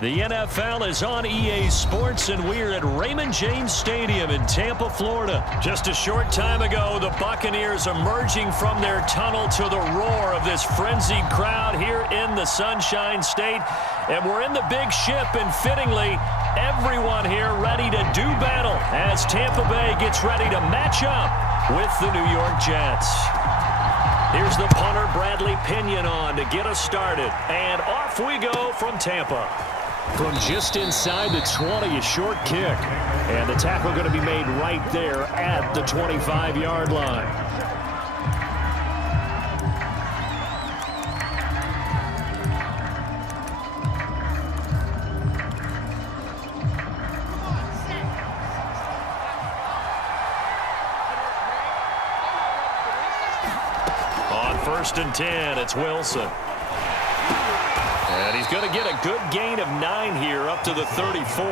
The NFL is on EA Sports, and we're at Raymond James Stadium in Tampa, Florida. Just a short time ago, the Buccaneers emerging from their tunnel to the roar of this frenzied crowd here in the Sunshine State. And we're in the big ship, and fittingly, everyone here ready to do battle as Tampa Bay gets ready to match up with the New York Jets. Here's the punter, Bradley Pinion, on to get us started. And off we go from Tampa. From just inside the 20, a short kick. And the tackle going to be made right there at the 25-yard line. On 1st and 10, it's Wilson. And he's going to get a good gain of 9 here up to the 34.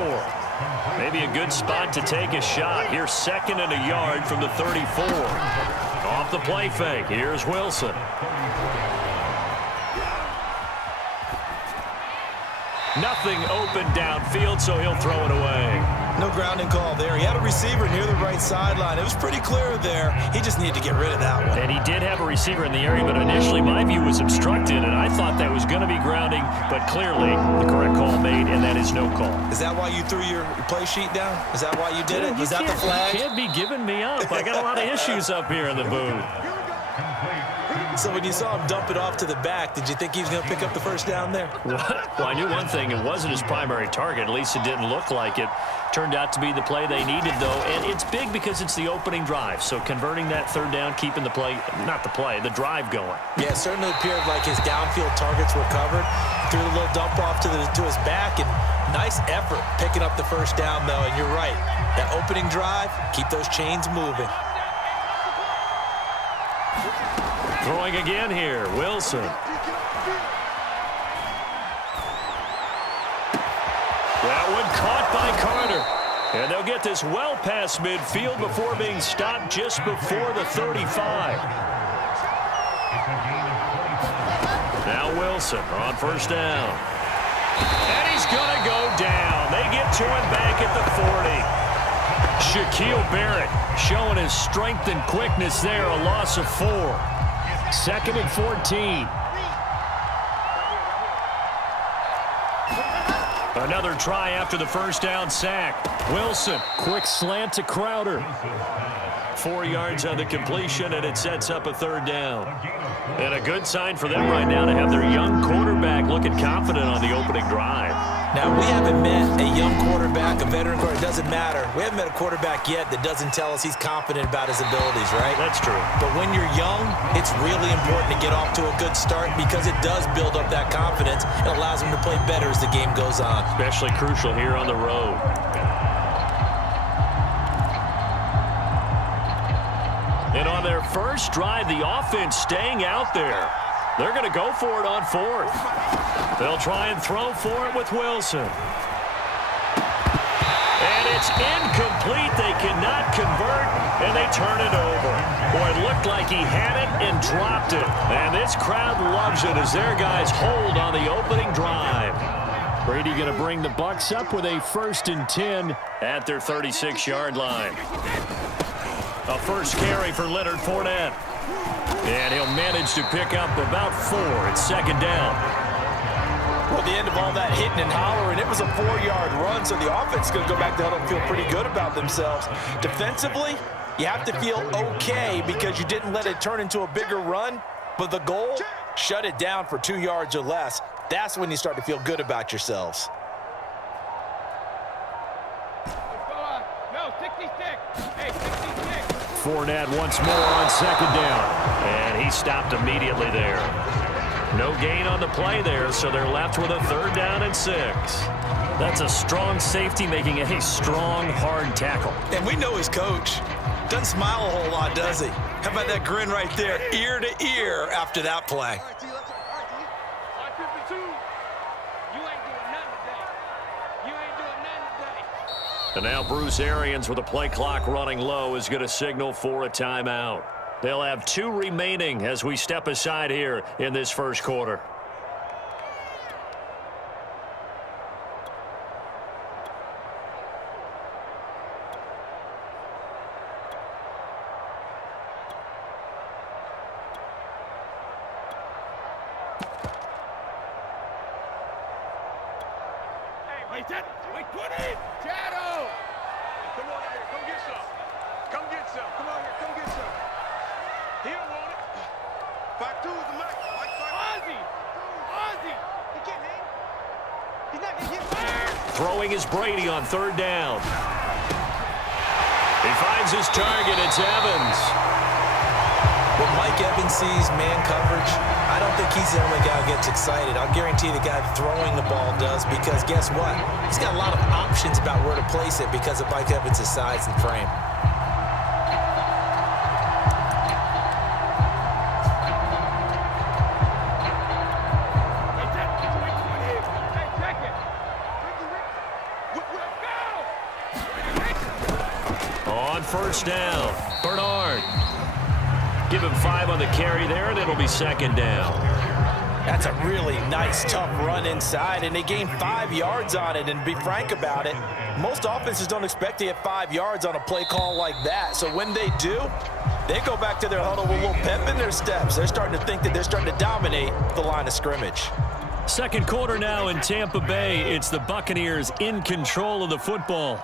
Maybe a good spot to take a shot. Here's 2nd and a yard from the 34. Off the play fake. Here's Wilson. Nothing open downfield, so he'll throw it away. No grounding call there. He had a receiver near the right sideline. It was pretty clear there. He just needed to get rid of that one. And he did have a receiver in the area, but initially my view was obstructed, and I thought that was going to be grounding, but clearly the correct call made, and that is no call. Is that why you threw your play sheet down? Is that why you did it? Was that the flag? You can't be giving me up. I got a lot of issues up here in the booth. So when you saw him dump it off to the back, did you think he was going to pick up the first down there? Well, I knew one thing. It wasn't his primary target. At least it didn't look like it. Turned out to be the play they needed, though. And it's big because it's the opening drive. So converting that 3rd down, keeping the play, not the play, the drive going. Yeah, it certainly appeared like his downfield targets were covered. Threw the little dump off to his back, and nice effort picking up the 1st down, though. And you're right. That opening drive, keep those chains moving. Throwing again here, Wilson. That one caught by Carter. And they'll get this well past midfield before being stopped just before the 35. Now Wilson on 1st down. And he's going to go down. They get to him back at the 40. Shaquille Barrett showing his strength and quickness there, a loss of 4. 2nd and 14. Another try after the 1st down sack. Wilson, quick slant to Crowder. 4 yards on the completion, and it sets up a 3rd down. And a good sign for them right now to have their young quarterback looking confident on the opening drive. Now, we haven't met a young quarterback, a veteran quarterback. It doesn't matter. We haven't met a quarterback yet that doesn't tell us he's confident about his abilities, right? That's true. But when you're young, it's really important to get off to a good start because it does build up that confidence and allows him to play better as the game goes on. Especially crucial here on the road. And on their first drive, the offense staying out there. They're going to go for it on 4th. They'll try and throw for it with Wilson. And it's incomplete. They cannot convert, and they turn it over. Boy, it looked like he had it and dropped it. And this crowd loves it as their guys hold on the opening drive. Brady going to bring the Bucs up with a 1st and 10 at their 36-yard line. A first carry for Leonard Fournette. And he'll manage to pick up about 4 at 2nd down. Well, the end of all that hitting and hollering, it was a 4-yard run, so the offense is going to go back to huddle and feel pretty good about themselves. Defensively, you have to feel okay because you didn't let it turn into a bigger run, but the goal, shut it down for 2 yards or less. That's when you start to feel good about yourselves. No, 66. Hey, 66. Fournette once more on 2nd down. And he stopped immediately there. No gain on the play there, so they're left with a 3rd down and 6. That's a strong safety making a strong, hard tackle. And we know his coach. Doesn't smile a whole lot, does he? How about that grin right there, ear to ear after that play? And now Bruce Arians with the play clock running low is going to signal for a timeout. They'll have 2 remaining as we step aside here in this first quarter. Hey, set. Wait, 20. Shadow. Come on out here. Come get some. Come get some. Come on here. Come get some. He don't want it. 5-2 is the mic. Ozzy. Ozzy. He can't hang. He's not going to get Throwing is Brady on third down. He finds his target. It's Evans. When Mike Evans sees man coverage, I don't think he's the only guy who gets excited. I'll guarantee the guy throwing the ball does, because guess what? He's got a lot of options about where to place it because of Mike Evans' size and frame. On first down, Bernard. Give him 5 on the carry there, and it'll be second down. That's a really nice, tough run inside, and they gained 5 yards on it. And to be frank about it, most offenses don't expect to get 5 yards on a play call like that. So when they do, they go back to their huddle with a little pep in their steps. They're starting to think that they're starting to dominate the line of scrimmage. Second quarter now in Tampa Bay. It's the Buccaneers in control of the football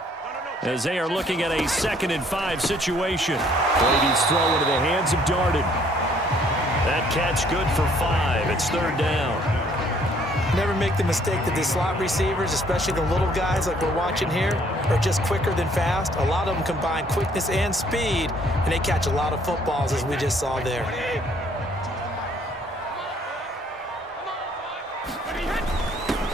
as they are looking at a 2nd and 5 situation. Brady's throw into the hands of Darden. That catch good for 5. It's third down. Never make the mistake that the slot receivers, especially the little guys like we're watching here, are just quicker than fast. A lot of them combine quickness and speed, and they catch a lot of footballs, as we just saw there.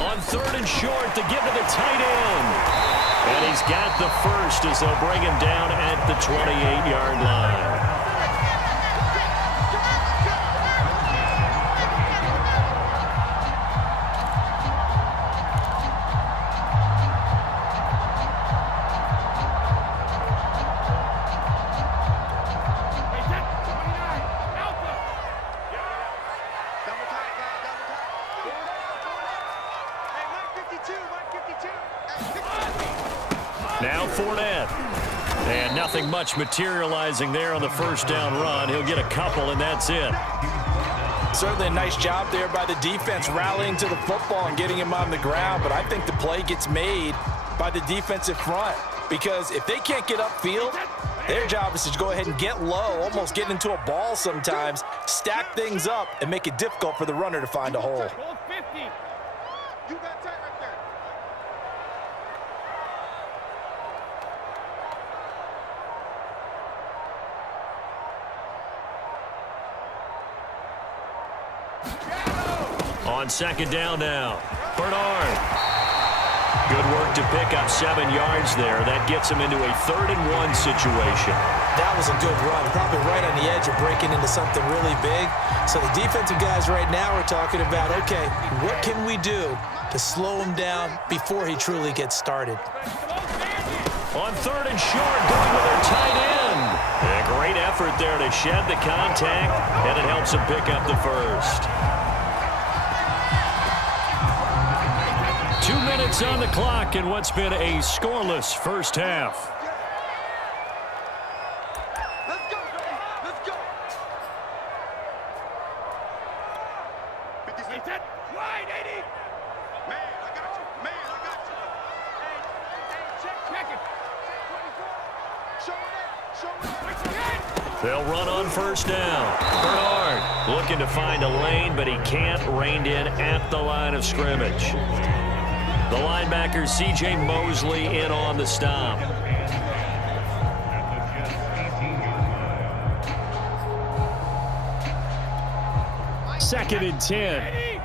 On third and short to give to the tight end. And he's got the first as they'll bring him down at the 28-yard line. Now Fournette. And nothing much materializing there on the first down run. He'll get a couple, and that's it. Certainly a nice job there by the defense rallying to the football and getting him on the ground, but I think the play gets made by the defensive front, because if they can't get upfield, their job is to go ahead and get low, almost get into a ball sometimes, stack things up, and make it difficult for the runner to find a hole. You got tight right there. On second down now, Bernard. Good work to pick up 7 yards there. That gets him into a 3rd and 1 situation. That was a good run, probably right on the edge of breaking into something really big. So the defensive guys right now are talking about, okay, what can we do to slow him down before he truly gets started? On 3rd and short, going with their tight end. A great effort there to shed the contact, and it helps him pick up the first. 2 minutes on the clock in what's been a scoreless first half. Let's go, baby. Let's go. 50 cents. Wide, 80. Man, I got you. Man, I got you. Check it. Show it up. They'll run on first down. Bernard looking to find a lane, but he can't. Reined in at the line of scrimmage. The linebacker, C.J. Mosley, in on the stop. Second and 10.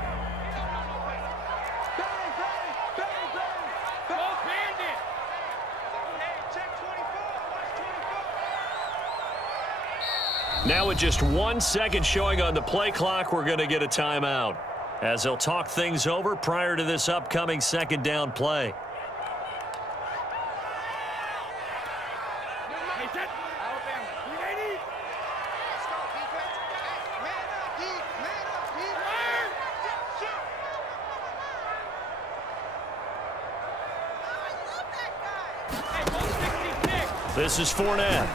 Now with just 1 second showing on the play clock, we're going to get a timeout as they'll talk things over prior to this upcoming second down play. This is Fournette.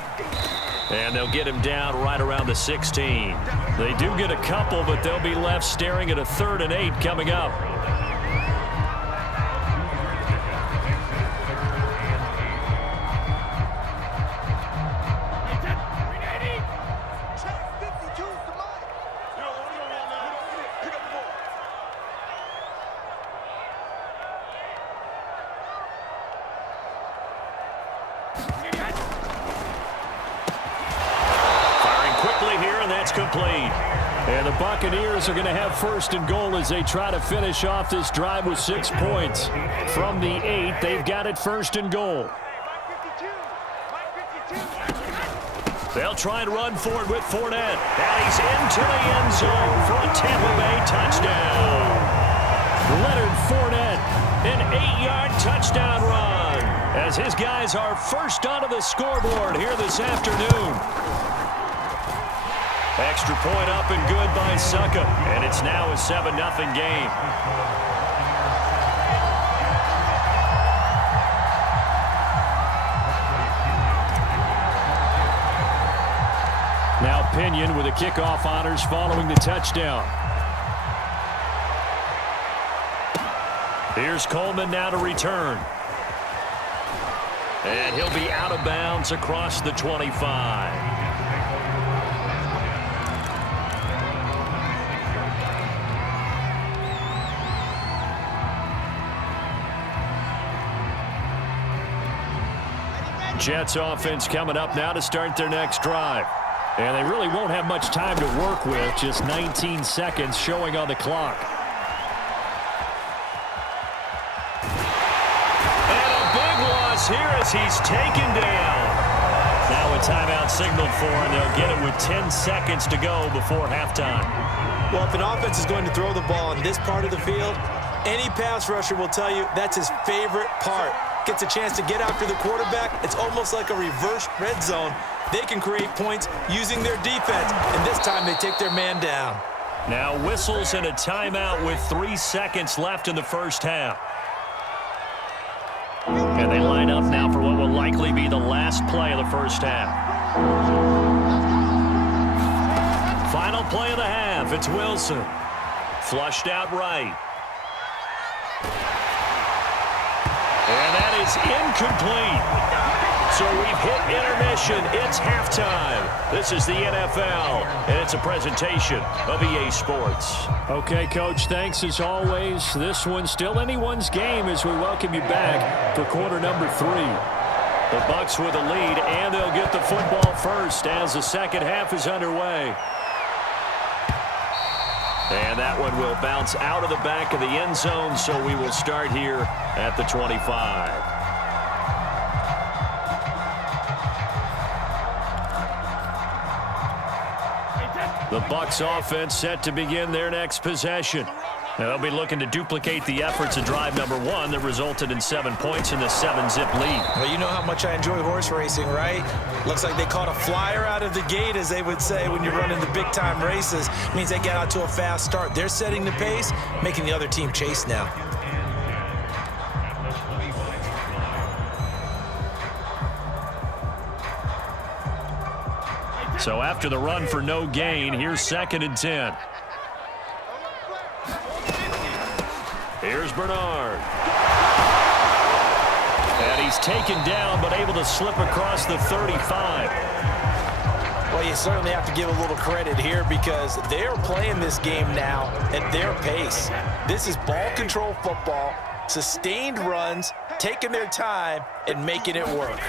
And they'll get him down right around the 16. They do get a couple, but they'll be left staring at a 3rd and 8 coming up. complete. And the Buccaneers are going to have first and goal as they try to finish off this drive with 6 points. From the 8, they've got it first and goal. They'll try and run forward with Fournette. And he's into the end zone for a Tampa Bay touchdown. Leonard Fournette, an 8-yard touchdown run, as his guys are first onto the scoreboard here this afternoon. Extra point up and good by Succa, and it's now a 7-0 game. Now Pinion with the kickoff honors following the touchdown. Here's Coleman now to return. And he'll be out of bounds across the 25. Jets offense coming up now to start their next drive. And they really won't have much time to work with, just 19 seconds showing on the clock. And a big loss here as he's taken down. Now a timeout signaled for, and they'll get it with 10 seconds to go before halftime. Well, if an offense is going to throw the ball on this part of the field, any pass rusher will tell you that's his favorite part. Gets a chance to get after the quarterback. It's almost like a reverse red zone. They can create points using their defense, and this time they take their man down. Now whistles and a timeout with 3 seconds left in the first half. And they line up now for what will likely be the last play of the first half. Final play of the half. It's Wilson. Flushed out right. And that is incomplete. So we've hit intermission. It's halftime. This is the NFL, and it's a presentation of EA Sports. Okay, Coach, thanks as always. This one's still anyone's game as we welcome you back for quarter number 3. The Bucs with a lead, and they'll get the football first as the second half is underway. And that one will bounce out of the back of the end zone, so we will start here at the 25. The Bucs offense set to begin their next possession. Now they'll be looking to duplicate the efforts of drive number 1 that resulted in 7 points in the 7-zip lead. Well, you know how much I enjoy horse racing, right? Looks like they caught a flyer out of the gate, as they would say when you're running the big-time races. It means they get out to a fast start. They're setting the pace, making the other team chase now. So after the run for no gain, here's 2nd and 10. Here's Bernard. And he's taken down, but able to slip across the 35. Well, you certainly have to give a little credit here because they're playing this game now at their pace. This is ball control football, sustained runs, taking their time, and making it work.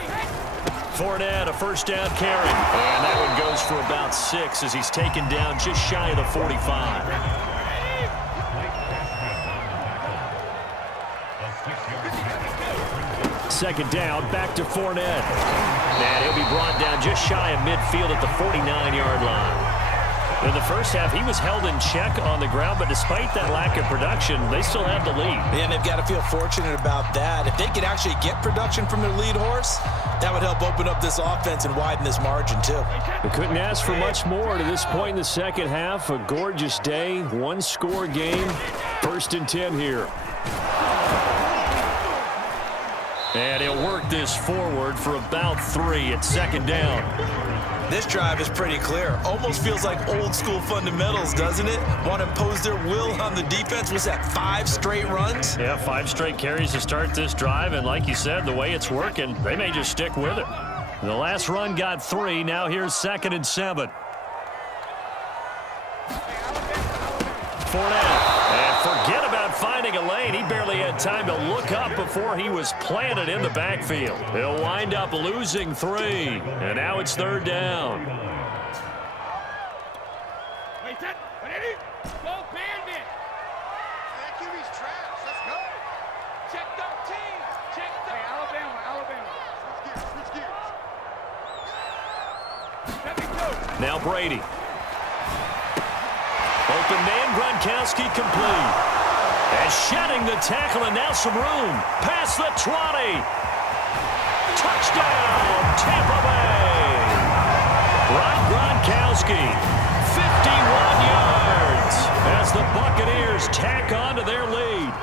Fournette, a first down carry. And that one goes for about 6 as he's taken down just shy of the 45. Second down, back to Fournette. And he'll be brought down just shy of midfield at the 49-yard line. In the first half, he was held in check on the ground, but despite that lack of production, they still have the lead. And they've got to feel fortunate about that. If they could actually get production from their lead horse, that would help open up this offense and widen this margin, too. They couldn't ask for much more to this point in the second half. A gorgeous day, one-score game. 1st and 10 here. And he'll work this forward for about 3 at 2nd down. This drive is pretty clear. Almost feels like old-school fundamentals, doesn't it? Want to impose their will on the defense. Was that 5 straight runs? Yeah, 5 straight carries to start this drive. And like you said, the way it's working, they may just stick with it. The last run got 3. Now here's 2nd and 7. Fournette. And forget about finding a lane. He barely had time to look up before he was planted in the backfield. He'll wind up losing 3. And now it's 3rd down. Wait, set. Ready? Go bandit. Man, QB's trash. Let's go. Check the team. Check the. Hey, Alabama. Switch gears. Let me go. Now Brady. Open man, Gronkowski complete. And shedding the tackle, and now some room. Past the 20. Touchdown, Tampa Bay. Rob Gronkowski, 51 yards as the Buccaneers tack on to their lead.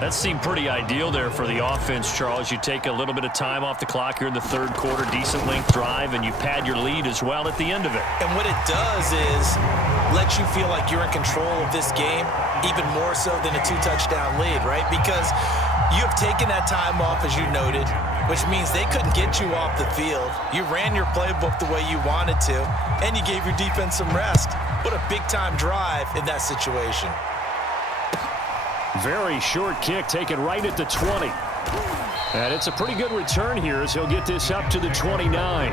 That seemed pretty ideal there for the offense, Charles. You take a little bit of time off the clock here in the third quarter, decent length drive, and you pad your lead as well at the end of it. And what it does is let you feel like you're in control of this game, even more so than a 2-touchdown lead, right? Because you have taken that time off, as you noted, which means they couldn't get you off the field. You ran your playbook the way you wanted to, and you gave your defense some rest. What a big-time drive in that situation. Very short kick taken right at the 20. And it's a pretty good return here as he'll get this up to the 29.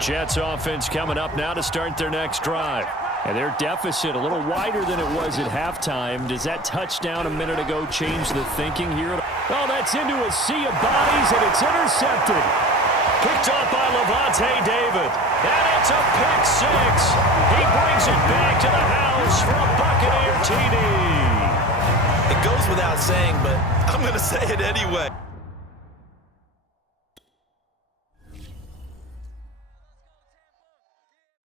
Jets offense coming up now to start their next drive. And their deficit a little wider than it was at halftime. Does that touchdown a minute ago change the thinking here? Oh, that's into a sea of bodies, and it's intercepted. Picked off by Levante David. And it's a pick six. He brings it back to the house for a Buccaneer TD. It goes without saying, but I'm going to say it anyway.